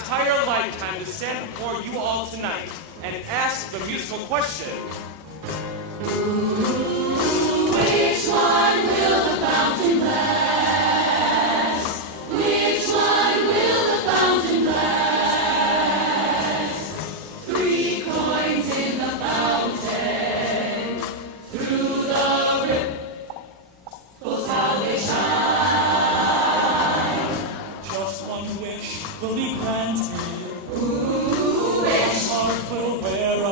entire lifetime to stand before you all tonight and ask the musical question. Which one will the fountain bless? Which one will the fountain bless? 3 coins in the fountain, through the ripples how they shine. Just one wish will be granted. Ooh, which heart will wear a